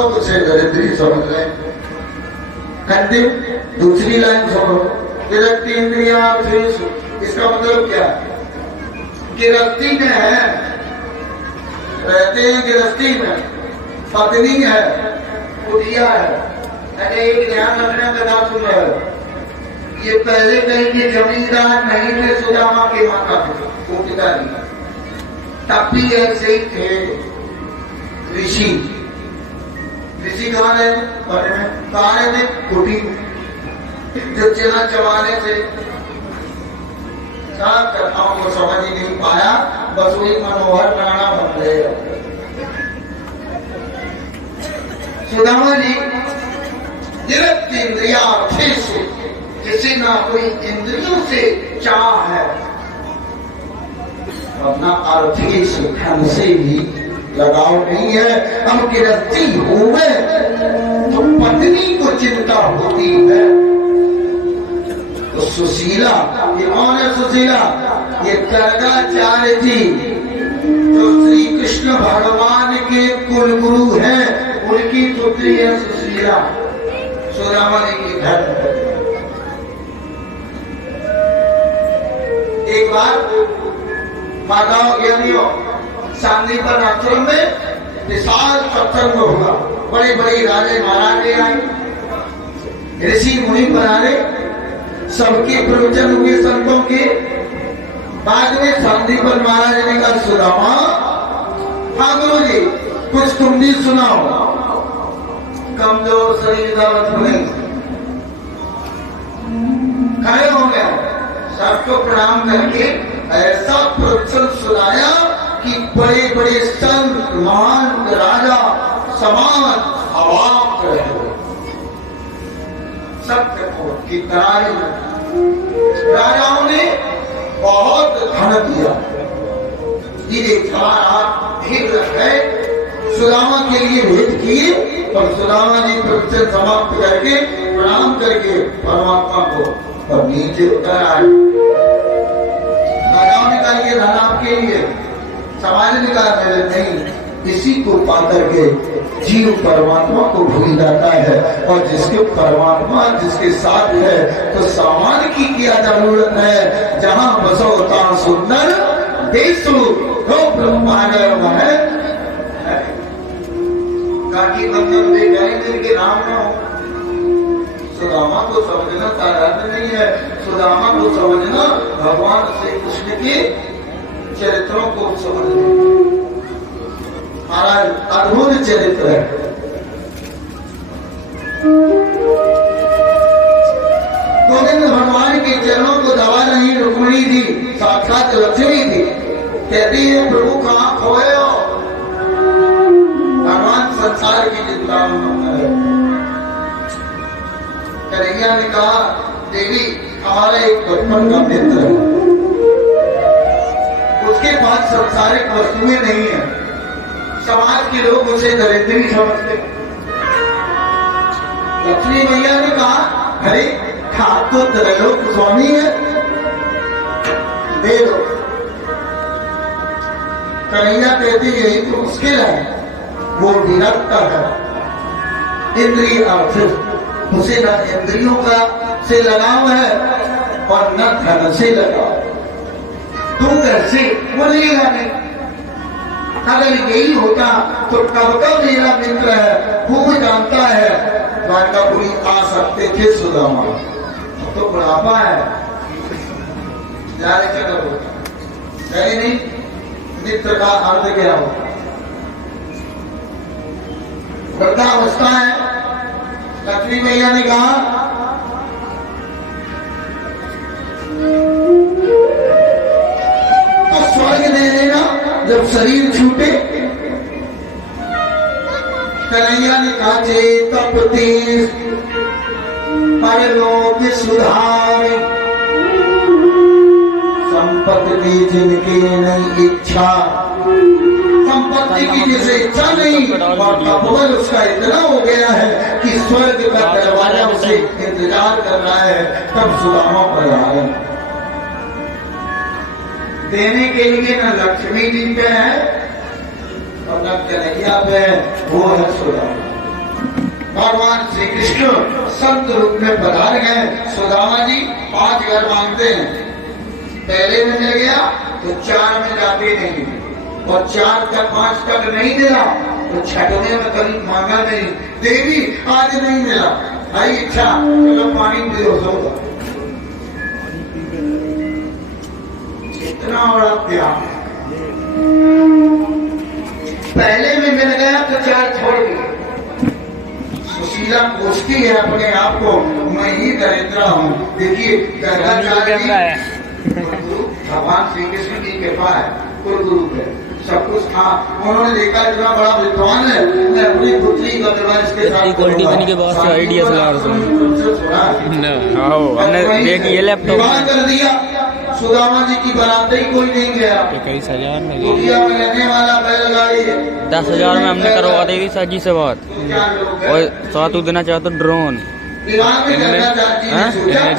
लोग उसे दरिद्री समझ रहे। अंतिम दूसरी लाइन सुनो, विरक्ति इंद्रिया, इसका मतलब क्या? गिरफ्ती में है, रहते हैं गिरफ्ती में, पत्नी है, कुटिया है। अरे एक ध्यान रखने का बात सुन रहे हो, ये पहले कहीं के जमींदार नहीं थे, सुदामा के माता थे, पिताजी। तब भी ऐसे ही थे ऋषि। ऋषि कहाँ रहे? कहाँ रहे? कुटी। जो चना चबाने से सब कथाओं को समझ ही नहीं पाया, बस वही मनोहर प्राणा बन गए। सुदामा जी गिरफ्त इंद्रिया से, किसी ना कोई इंद्रियों से चाह है, अपना आर्थिक सुख से भी लगाव नहीं है। हम गिरफ्ती हुए तो पत्नी को चिंता होती है। तो सुशीला, ये कौन है सुशीला? ये गर्गाचार्य जी जो श्री कृष्ण भगवान के कुल गुरु हैं, उनकी पुत्री है सुशीला, सुदामा जी के घर। एक बार माताओं ज्ञानियों शांतिवन आश्रम में विशाल सत्संग हुआ। बड़े बड़े राजे महाराजे आए, ऋषि मुनि बनाने, सबके प्रवचन हुए संतों के। बाद में शांतिवन महाराज ने कहा, सुदामा, हाँ गुरु जी, कुछ तुम भी सुनाओ। कमजोर शरीर दावत में खड़े हो गया, सबको प्रणाम करके ऐसा प्रवचन सुनाया कि बड़े बड़े संत, महान राजा समान अवाक रहे। सत्य को कितना राजाओं ने बहुत धन दिया, धीरे है, सुदामा के लिए भेंट किए। और सुदामा जी प्रवचन समाप्त करके प्रणाम करके परमात्मा को और नीचे उतर आए। राजाओं ने कहा, ये धन आपके लिए। समाज ने कहा, नहीं, इसी को पाकर के जीव परमात्मा को भूल जाता है, और जिसके परमात्मा जिसके साथ है तो सामान की क्या जरूरत है। जहाँ बसोता सुंदर देशु तो ब्रह्मांड है। काकी बंधन दे गए के नाम न हो। सुदामा को समझना साधारण नहीं है। सुदामा को समझना भगवान श्री कृष्ण के चरित्रों को समझना। महाराज अद्भुत चरित्र है। गोविंद भगवान के चरणों को दबा नहीं रुक्मिणी दी, साक्षात लक्ष्मी थी। कहती है, प्रभु कहाँ खोए हो? भगवान संसार की चिंता में है। कन्हैया ने कहा, देवी, हमारा एक बचपन का मित्र है, उसके पास संसारिक वस्तुएं नहीं है। समाज के लोग उसे दरिद्री समझते। लक्ष्मी मैया ने कहा, अरे ठाक तो त्रैलोक स्वामी है, दे दो। कन्हैया कहती, यही तो मुश्किल है, वो विरक्त है, इंद्रिय अर्थ, उसे न इंद्रियों का से लगाव है और न धन से लगाव। तुम कैसे बोलिएगा? नहीं, अगर यही होता तो कब का मेरा मित्र है, खूब जानता है, द्वारकापुरी आ सकते थे सुदामा। तो बुढ़ापा है, जाने क्या करो, सही नहीं। मित्र का अर्थ क्या हो? वृद्धावस्था है। लक्ष्मी मैया ने कहा, तो स्वर्ग दे देना जब शरीर छूटे। कन्हैया ने कहा, चेतपति परलोक सुधार, संपत्ति जिनकी नहीं इच्छा, संपत्ति की जिसे इच्छा नहीं, और तपोबल उसका इतना हो गया है कि स्वर्ग का दरवाजा उसे इंतजार कर रहा है, तब सुदामा पर आए। देने के लिए न लक्ष्मी जी पे है और न कन्हैया पे है, वो है सुदामा। भगवान श्री कृष्ण संत रूप में पधार गए। सुदामा जी 5 घर मांगते हैं, पहले में मिल गया तो 4 में जाते नहीं, और 4 तक 5 तक नहीं मिला तो छठवें में कभी मांगा नहीं, देवी आज नहीं मिला, भाई इच्छा चलो पानी पियो सोगा। इतना बड़ा प्यार, पहले में मिल गया तो 4 छोड़ गए। सुशीला पूछती है अपने आप को, मैं ही दरिद्र हूँ। देखिए भगवान श्री कृष्ण की कृपा है, कुल गुरु है, सब कुछ था। उन्होंने देखा इतना बड़ा विद्वान है, मैं अपनी पुत्री का विवाह इसके साथ क्वालिटी बनी के बाद से आइडिया देखिए ये लैपटॉप कर दिया। सुदामा जी की बारात ही कोई नहीं गया। 21,000 में में रहने वाला बैलगाड़ी 10,000 में हमने करवा दी थी साजी से बात, और साथ देना चाहता ड्रोन। विवाह में करना चाहती है।